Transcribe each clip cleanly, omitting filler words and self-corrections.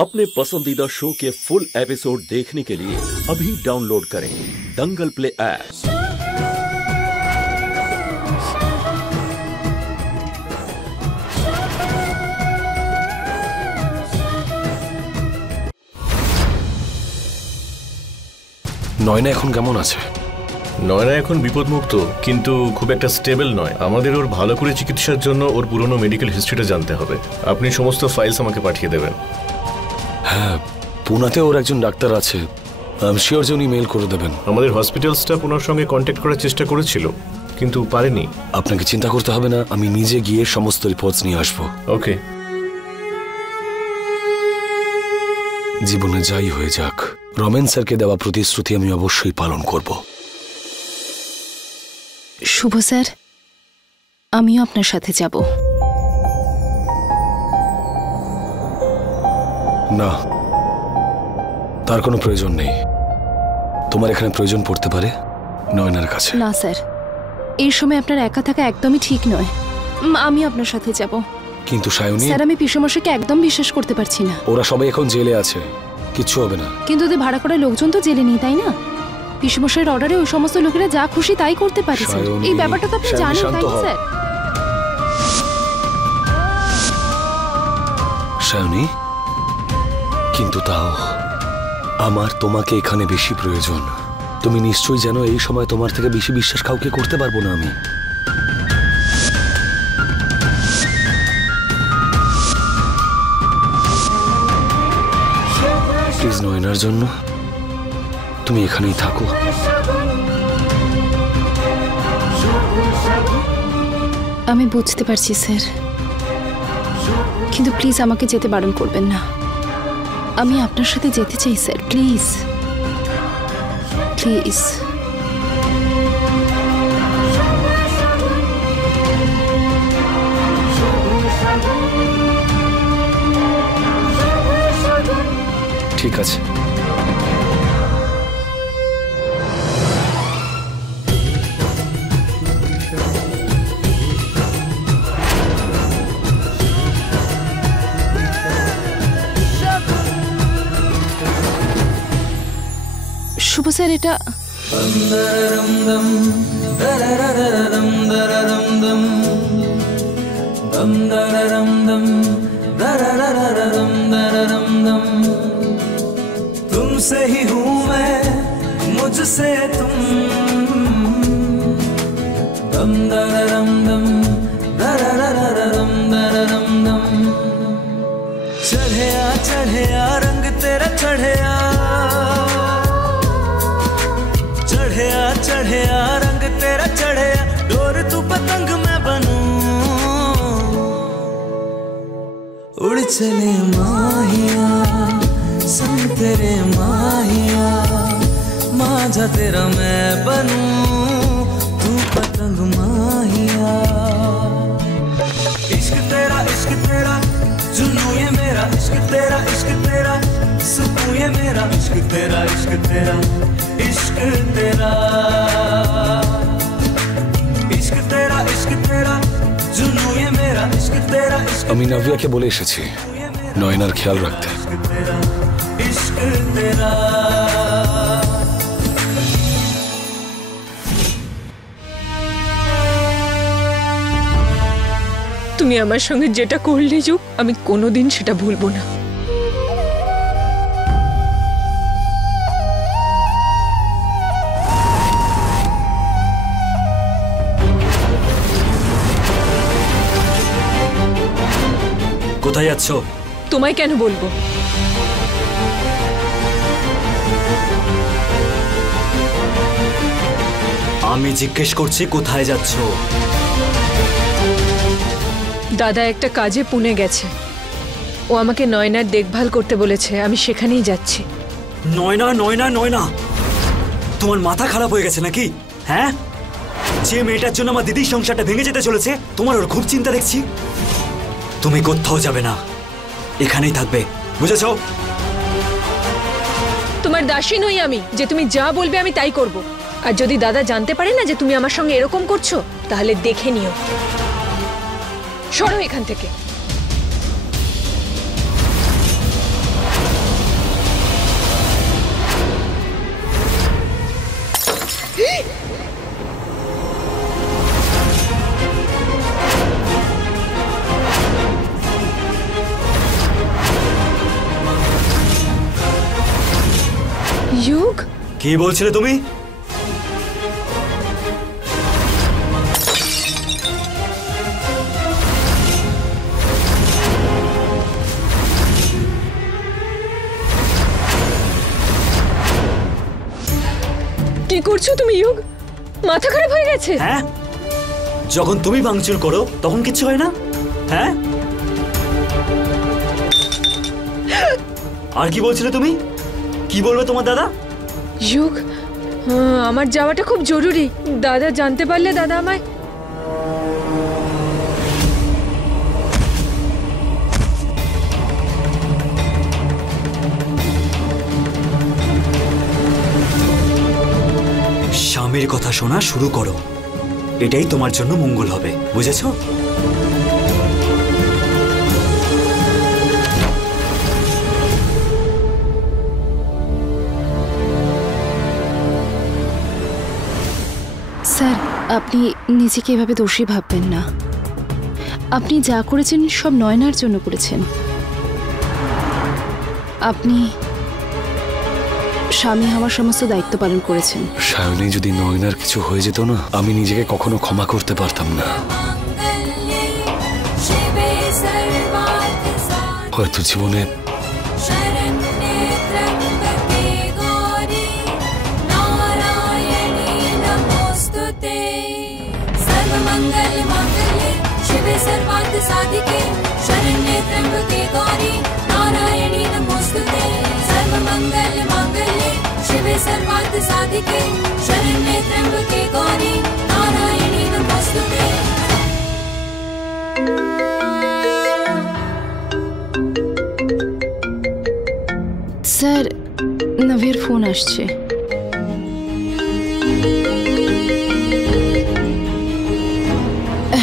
अपने पसंदीदा शो के फुल एपिसोड देखने के लिए अभी डाउनलोड करें दंगल प्ले ऐप। নয়না এখন কেমন আছে? নয়না এখন বিপদমুক্ত, কিন্তু খুব একটা স্টেবল নয়। আমাদের ওর ভালো করে চিকিৎসার জন্য ওর পুরনো মেডিকেল হিস্ট্রিটা জানতে হবে। আপনি সমস্ত ফাইলস আমাকে পাঠিয়ে দেবেন। হ্যাঁ, পুনাতে ওর একজন ডাক্তার আছে, আমি শিওর যে উনি মেল করে দেবেন। আমাদের হসপিটাল স্টাফ ওনার সঙ্গে কন্ট্যাক্ট করার চেষ্টা করেছিল, কিন্তু পারেনি। আপনাকে চিন্তা করতে হবে না, আমি নিজে গিয়ে সমস্ত রিপোর্টস নিয়ে আসবো। ওকে। জীবনে যাই হয়ে যাক, রমেন স্যারকে দেওয়া প্রতিশ্রুতি আমি অবশ্যই পালন করব। শুভ স্যার, আমিও আপনার সাথে যাব। না, তার কোনো প্রয়োজন নেই। তোমার এখানে প্রয়োজন পড়তে পারে নয়নার কাছে। না স্যার, এই সময় আপনার একা থাকা একদমই ঠিক নয়। আমি আপনার সাথে যাব। কিন্তু সায়নী স্যার, আমি পিসমশাইকে একদম বিশ্বাস করতে পারছি না। ওরা সবাই এখন জেলে আছে, কিচ্ছু হবে না। কিন্তু ওদের ভাড়া করা লোকজন তো জেলে নেই, তাই না? পিসমশাইয়ের অর্ডারে ওই সমস্ত লোকেরা যা খুশি তাই করতে পারে। এই ব্যাপারটা তো আপনি জানেন, তাই না স্যার? সায়নী, কিন্তু তাও আমার তোমাকে এখানে বেশি প্রয়োজন। তুমি নিশ্চয়ই জানো এই সময় তোমার থেকে বেশি বিশ্বাস কাউকে করতে পারবো না আমি। প্লিজ নয়নার জন্য তুমি এখানেই থাকো। আমি বুঝতে পারছি স্যার, কিন্তু প্লিজ আমাকে যেতে বারণ করবেন না। আমি আপনার সাথে যেতে চাই স্যার, প্লিজ প্লিজ। ঠিক আছে। শুভ স্যার, এটা तुमसे ही हूँ मैं, मुझसे तुम। दम दररम दम दररररम दररम दम। चढ़े आ रंग तेरा चढ़े आ रंग तेरा चढ़े आ। डोर तू पतंग मैं बनूं, उड़ चले माहिया संग तेरे माहिया। माझा तेरा मैं बनूं, तू पतंग माहिया। इश्क तेरा जुनू ये मेरा, इश्क तेरा सुकून ये मेरा। इश्क तेरा इश्क तेरा इश्क तेरा जुनू ये मेरा। इश्क तेरा আমি নাভিয়াকে বলে এসেছি নয়নার খেয়াল রাখতে। इश्क तेरा। তুমি আমার সঙ্গে যেটা করলে যুগ, আমি কোনোদিন সেটা ভুলবো না। কোথায় যাচ্ছ? তোমায় কেন বলবো? আমি জিজ্ঞেস করছি কোথায় যাচ্ছ? দাদা একটা কাজে পুনে গেছে, ও আমাকে নয়নার দেখভাল করতে বলেছে, আমি সেখানেই যাচ্ছি। নয়না নয়না নয়না, তোমার মাথা খারাপ হয়ে গেছে নাকি? হ্যাঁ, যে মেয়েটার জন্য আমার দিদির সংসারটা ভেঙে যেতে চলেছে, তোমার ওর খুব চিন্তা দেখছি। তুমি কোথাও যাবে না, এখানেই থাকবে, বুঝেছো? তোমার দাসী নই আমি যে তুমি যা বলবে আমি তাই করব। আর যদি দাদা জানতে পারে না যে তুমি আমার সঙ্গে এরকম করছো, তাহলে দেখে নিও। সরো এখান থেকে। যুগ, কি বলছিলে তুমি? কি করছো তুমি যুগ? মাথা খারাপ হয়ে গেছে? হ্যাঁ, যখন তুমি ভাঙচুর করো তখন কিচ্ছু হয় না? হ্যাঁ, আর কি বলছিলে তুমি? কি বলবে তোমার দাদা? যুগ, আমার যাওয়াটা খুব জরুরি। দাদা জানতে পারলে দাদা আমায়... স্বামীর কথা শোনা শুরু করো, এটাই তোমার জন্য মঙ্গল হবে, বুঝেছো? স্যার, আপনি নিজেকে এভাবে দোষী ভাববেন না। আপনি যা করেছেন সব নয়নার জন্য করেছেন। আপনি স্বামী হওয়ার সমস্ত দায়িত্ব পালন করেছেন। সায়নী, যদি নয়নার কিছু হয়ে যেত না, আমি নিজেকে কখনো ক্ষমা করতে পারতাম না। হয়তো জীবনে স্যার, নভীর ফোন আসছে।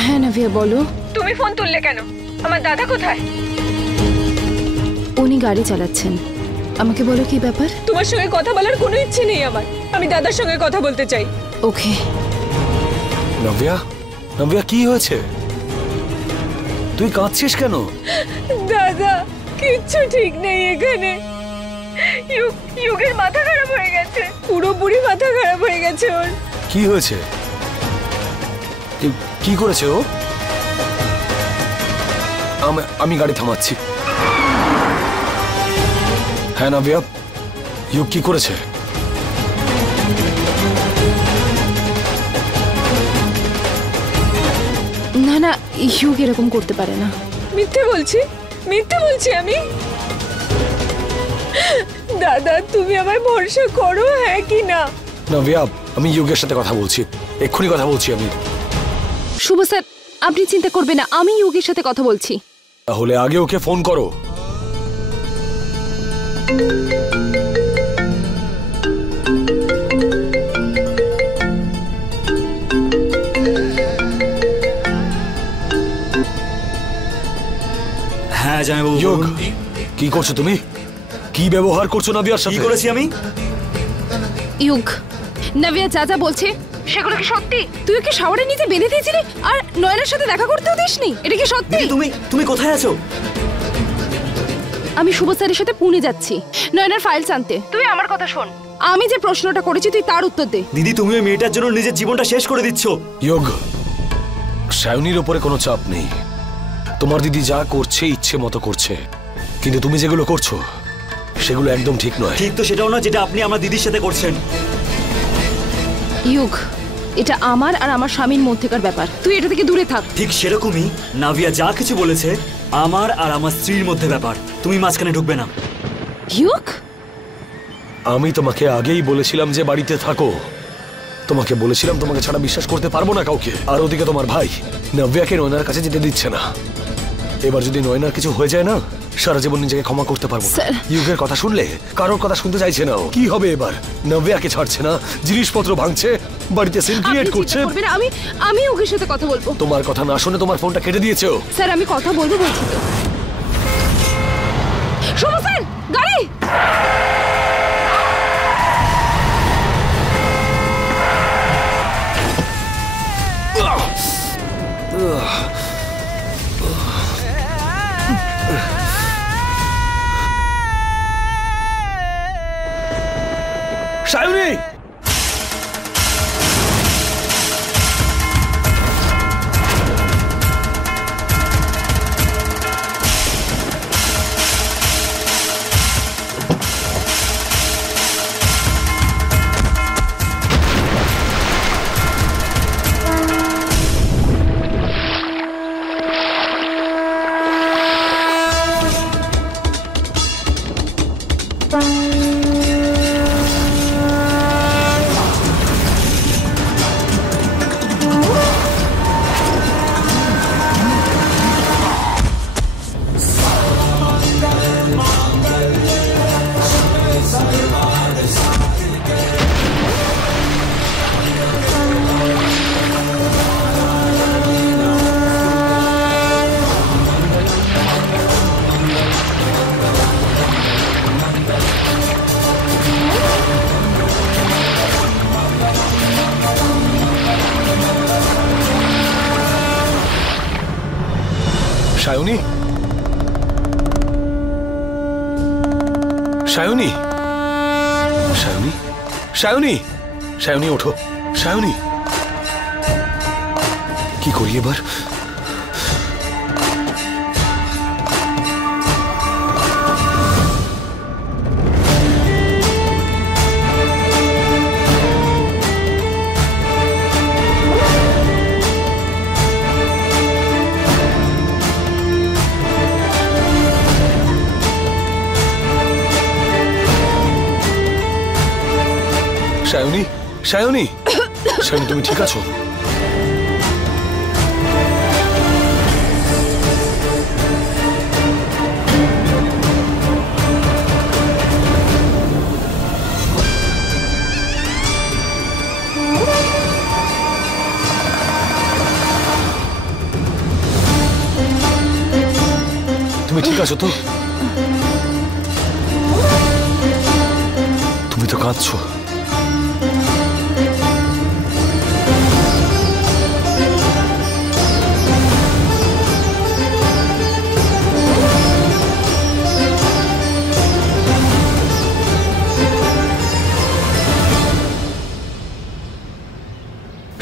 হ্যাঁ নভিয়া, বলো। তুমি ফোন তুললে কেন? আমার দাদা কোথায়? উনি গাড়ি চালাচ্ছেন। আমাকে বলো কি ব্যাপার? তোমার সঙ্গে কথা বলার কোনো ইচ্ছে নেই আমার। আমি দাদার সঙ্গে কথা বলতে চাই। ওকে। নভিয়া, নভিয়া, কি হয়েছে? তুই কাঁদছিস কেন? দাদা, কিচ্ছু ঠিক নেই এখানে। যুগের মাথা খারাপ হয়ে গেছে, পুরোপুরি মাথা খারাপ হয়ে গেছে ওর। কি হয়েছে? কি করেছে ও? আমি গাড়ি থামাচ্ছি। হ্যাঁ নাভিয়া, ইউগ কি করেছে? না না, ইউগ এরকম করতে পারে না। মিথ্যে বলছি, মিথ্যে বলছি আমি। দাদা, তুমি আমায় ভরসা করো, হ্যাঁ কি না? নাভিয়া, আমি ইউগের সাথে কথা বলছি, এক্ষুনি কথা বলছি আমি। শুভ স্যার, আপনি চিন্তা করবেন না, আমি ইউগের সাথে কথা বলছি। তাহলে আগে ওকে ফোন করো। হ্যাঁ জামাইবাবু, ইউগ, কি করছো তুমি? কি ব্যবহার করছো নাভিয়ার সাথে? কি করেছি আমি? ইউগ, নভিয়া যা যা বলছে সেগুলো কি সত্যি? তুই ওকে শাওয়ারে নিচে বেঁধে দিয়েছিলি আর নয়নার সাথে দেখা করতেও দিসনি? এটা কি সত্যি? তুমি কোথায় আছো? আমি শুভ স্যারের সাথে পুনে যাচ্ছি নয়নার ফাইলস আনতে। তুই আমার কথা শোন, আমি যে প্রশ্নটা করেছি তুই তার উত্তর দে। দিদি, তুমি ওই মেয়েটার জন্য নিজের জীবনটা শেষ করে দিচ্ছ। ইয়োগ, সায়নীর ওপরে কোনো চাপ নেই। তোমার দিদি যা করছে ইচ্ছে মতো করছে, কিন্তু তুমি যেগুলো করছো সেগুলো একদম ঠিক নয়। ঠিক তো সেটাও না যেটা আপনি আমার দিদির সাথে করছেন। ইয়োগ, এটা আমার আর আমার স্বামীর মধ্যেকার ব্যাপার, তুই এটা থেকে দূরে থাক। ঠিক সেরকমই নাভিয়া যা কিছু বলেছে আমার আর আমার স্ত্রীর মধ্যে ব্যাপার, তুমি মাঝখানে ঢুকবে না। ইয়োগ, আমি তোমাকে আগেই বলেছিলাম যে বাড়িতে থাকো। তোমাকে বলেছিলাম তোমাকে ছাড়া বিশ্বাস করতে পারবো না কাউকে। আর ওদিকে তোমার ভাই নাভিয়াকে নয়নার কাছে যেতে দিচ্ছে না। এবার যদি নয়নার কিছু হয়ে যায় না, সারা জীবন নিজেকে ক্ষমা করতে পারবো না। ইউগের কথা শুনলে কারোর কথা শুনতে চাইছে না। কি হবে এবার? নাভিয়াকে ছাড়ছে না, জিনিসপত্র ভাঙছে, বাড়িতে সিন ক্রিয়েট করছে। আমি ওর সাথে কথা বলবো। তোমার কথা না শুনে তোমার ফোনটা কেটে দিয়েছো। স্যার, আমি কথা বলবো বলছি তো। শোনো স্যার, গাড়ি। সায়নী! সায়নী, সায়নী, সায়নী, সায়নী, সায়নী ওঠো। সায়নী, কি করি এবার? সায়নী, সায়নী, সায়নী তুমি ঠিক আছো? তুমি ঠিক আছো তো? তুমি তো কাঁদছো।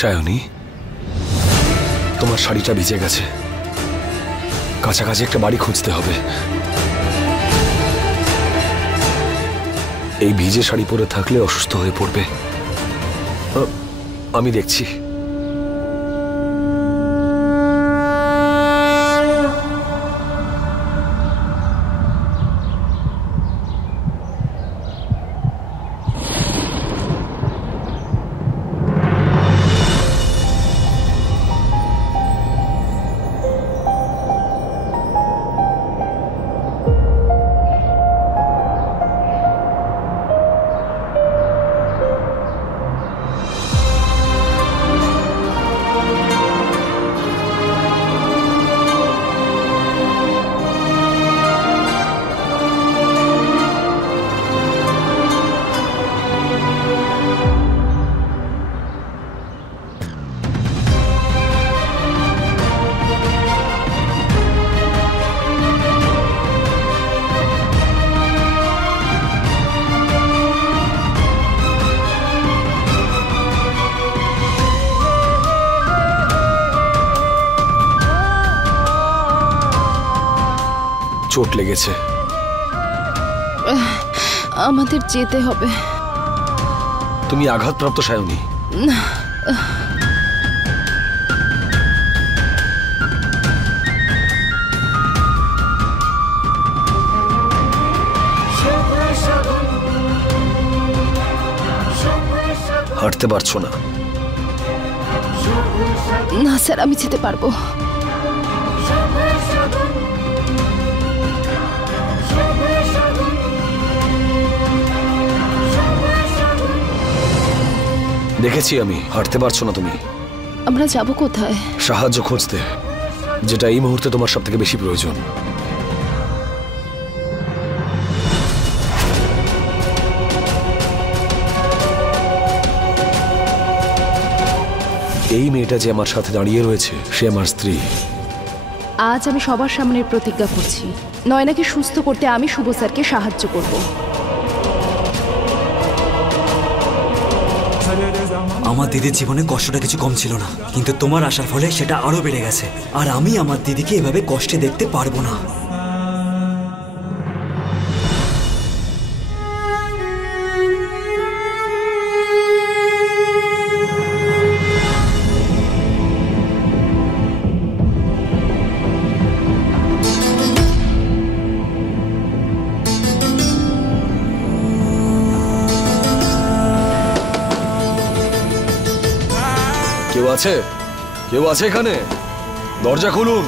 সায়নী, তোমার শাড়িটা ভিজে গেছে, কাছাকাছি একটা বাড়ি খুঁজতে হবে। এই ভিজে শাড়ি পরে থাকলে অসুস্থ হয়ে পড়বে। আমি দেখছি। চোট লেগেছে, আমাদের যেতে হবে। তুমি আঘাতপ্রাপ্ত সায়নী। হাঁটতে পারছো না? না স্যার, আমি যেতে পারবো। দেখেছি আমি, হাঁটতে পারছো না তুমি। আমরা যাব কোথায়? সাহায্য খুঁজতে, যেটা এই মুহূর্তে তোমার সবথেকে বেশি প্রয়োজন। এই মেয়েটা যে আমার সাথে দাঁড়িয়ে রয়েছে, সে আমার স্ত্রী। আজ আমি সবার সামনে প্রতিজ্ঞা করছি, নয়নাকে সুস্থ করতে আমি শুভ স্যারকে সাহায্য করব। আমার দিদির জীবনে কষ্টটা কিছু কম ছিল না, কিন্তু তোমার আসার ফলে সেটা আরো বেড়ে গেছে। আর আমি আমার দিদিকে এভাবে কষ্টে দেখতে পারবো না। কেউ আছে এখানে? দরজা খুলুন,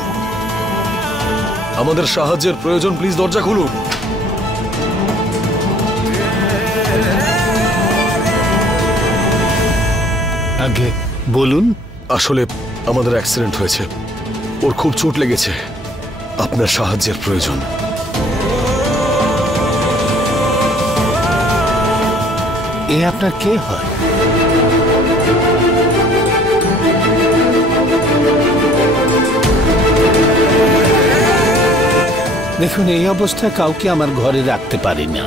আমাদের সাহায্যের প্রয়োজন, প্লিজ দরজা খুলুন। আগে বলুন। আসলে আমাদের অ্যাক্সিডেন্ট হয়েছে, ওর খুব চোট লেগেছে, আপনার সাহায্যের প্রয়োজন। এ আপনার কে হয়? দেখুন, এই অবস্থায় কাউকে আমার ঘরে রাখতে পারি না।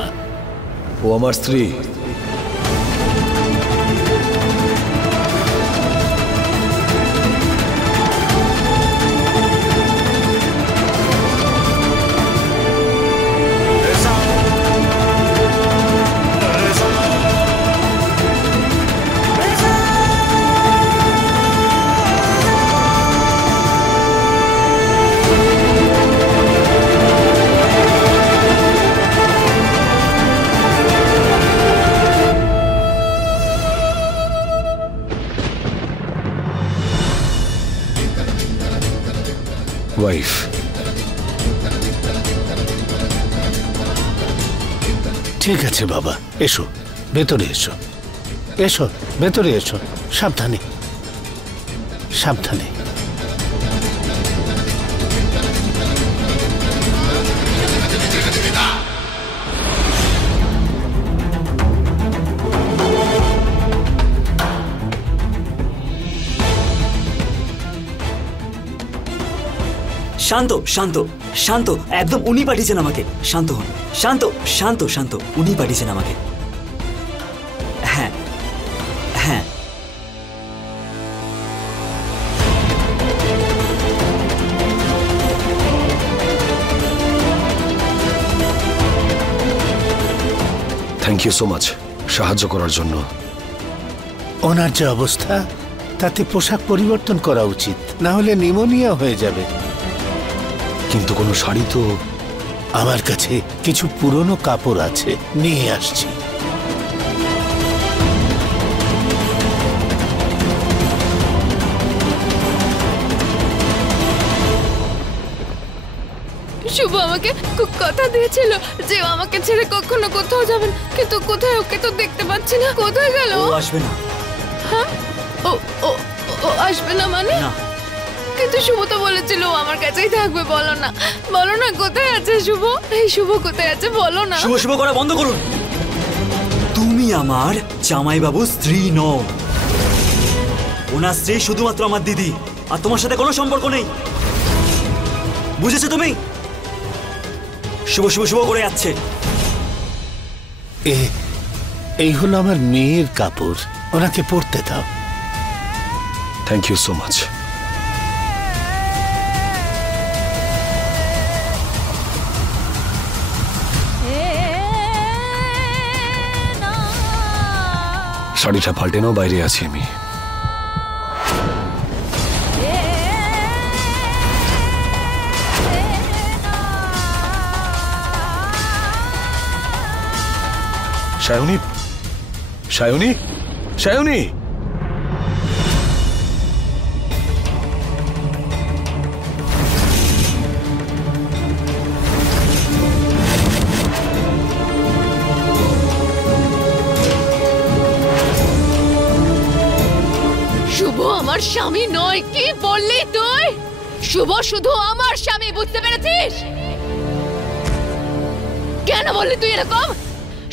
ও আমার স্ত্রী। ওয়াইফ। ঠিক আছে বাবা, এসো ভেতরে, এসো এসো ভেতরে এসো। সাবধানে সাবধানে। শান্ত শান্ত শান্ত, একদম উনি পাঠিয়েছেন আমাকে। শান্ত হন, শান্ত শান্ত শান্ত, উনি পাঠিয়েছেন আমাকে। হ্যাঁ হ্যাঁ, থ্যাংক ইউ সো মাচ সাহায্য করার জন্য। ওনার যে অবস্থা, তাতে পোশাক পরিবর্তন করা উচিত, না হলে নিউমোনিয়া হয়ে যাবে। কিন্তু কোনো শাড়ি তো। আমার কাছে কিছু পুরনো কাপড় আছে, নিয়ে আসছি। শুভ আমাকে কথা দিয়েছিল যে ও আমাকে ছেড়ে কখনো কোথাও যাবেন, কিন্তু কোথায় ওকে তো দেখতে পাচ্ছি না। কোথায় গেল? ও আসবে না। হ্যাঁ, ও ও ও আসবে না মানে? না। কিন্তু শুভ তো বলেছিল ও আমার কাছেই থাকবে। বলো না, বলো না কোথায় আছে শুভ? এই শুভ কোথায় আছে বলো না। শুভ শুভ করা বন্ধ করুন। তুমি আমার জামাইবাবুর স্ত্রী নও। ওনার স্ত্রী শুধুমাত্র আমার দিদি, আর তোমার সাথে কোনো সম্পর্ক নেই। বুঝেছো তুমি? শুভ শুভ শুভ করে যাচ্ছে। এই হলো আমার মেয়ের কাপড়, ওনাকে পরতে দাও। Thank you so much. শাড়িটা পাল্টে নাও, বাইরে আছি আমি। সায়নী, সায়নী, সায়নী। শুভ আমার স্বামী নয়। কি বললি তুই? শুভ শুধু আমার স্বামী, বুঝতে পেরেছিস? কেন বললি তুই এরকম?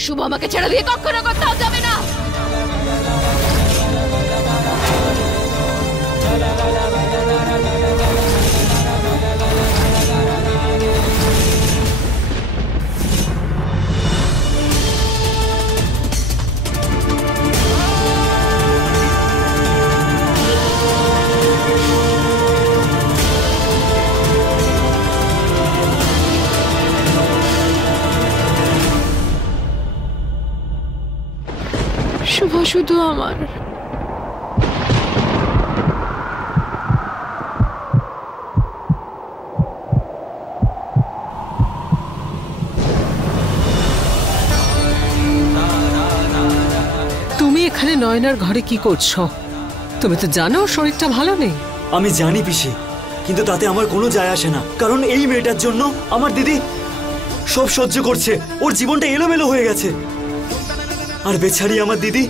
শুভ আমাকে ছেড়ে দিয়ে কখনো কোথাও যাবে না। শোভা শুধু আমার। তুমি এখানে নয়নার ঘরে কি করছো? তুমি তো জানো ওর শরীরটা ভালো নেই। আমি জানি পিসি, কিন্তু তাতে আমার কোনো যায় আসে না, কারণ এই মেয়েটার জন্য আমার দিদি সব সহ্য করছে। ওর জীবনটা এলোমেলো হয়ে গেছে। আর বেচারি আমার দিদি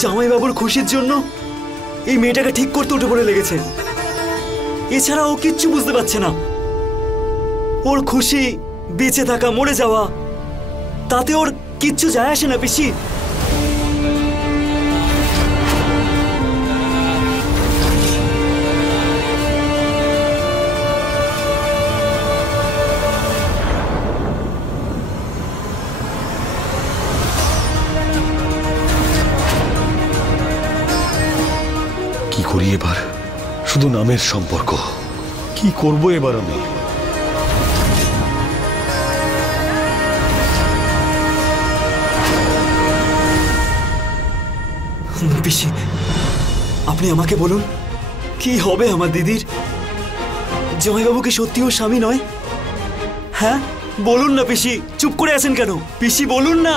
জামাইবাবুর খুশির জন্য এই মেয়েটাকে ঠিক করতে উঠে পড়ে লেগেছে। এছাড়া ও কিচ্ছু বুঝতে পারছে না। ওর খুশি, বেঁচে থাকা, মরে যাওয়া, তাতে ওর কিচ্ছু যায় আসে না পিসি। কি করি এবার? শুধু নামের সম্পর্ক। কি করব এবার আমি? পিসি, আপনি আমাকে বলুন, কি হবে আমার দিদির? জামাইবাবু কি সত্যি ওর স্বামী নয়? হ্যাঁ বলুন না পিসি, চুপ করে আছেন কেন? পিসি বলুন না।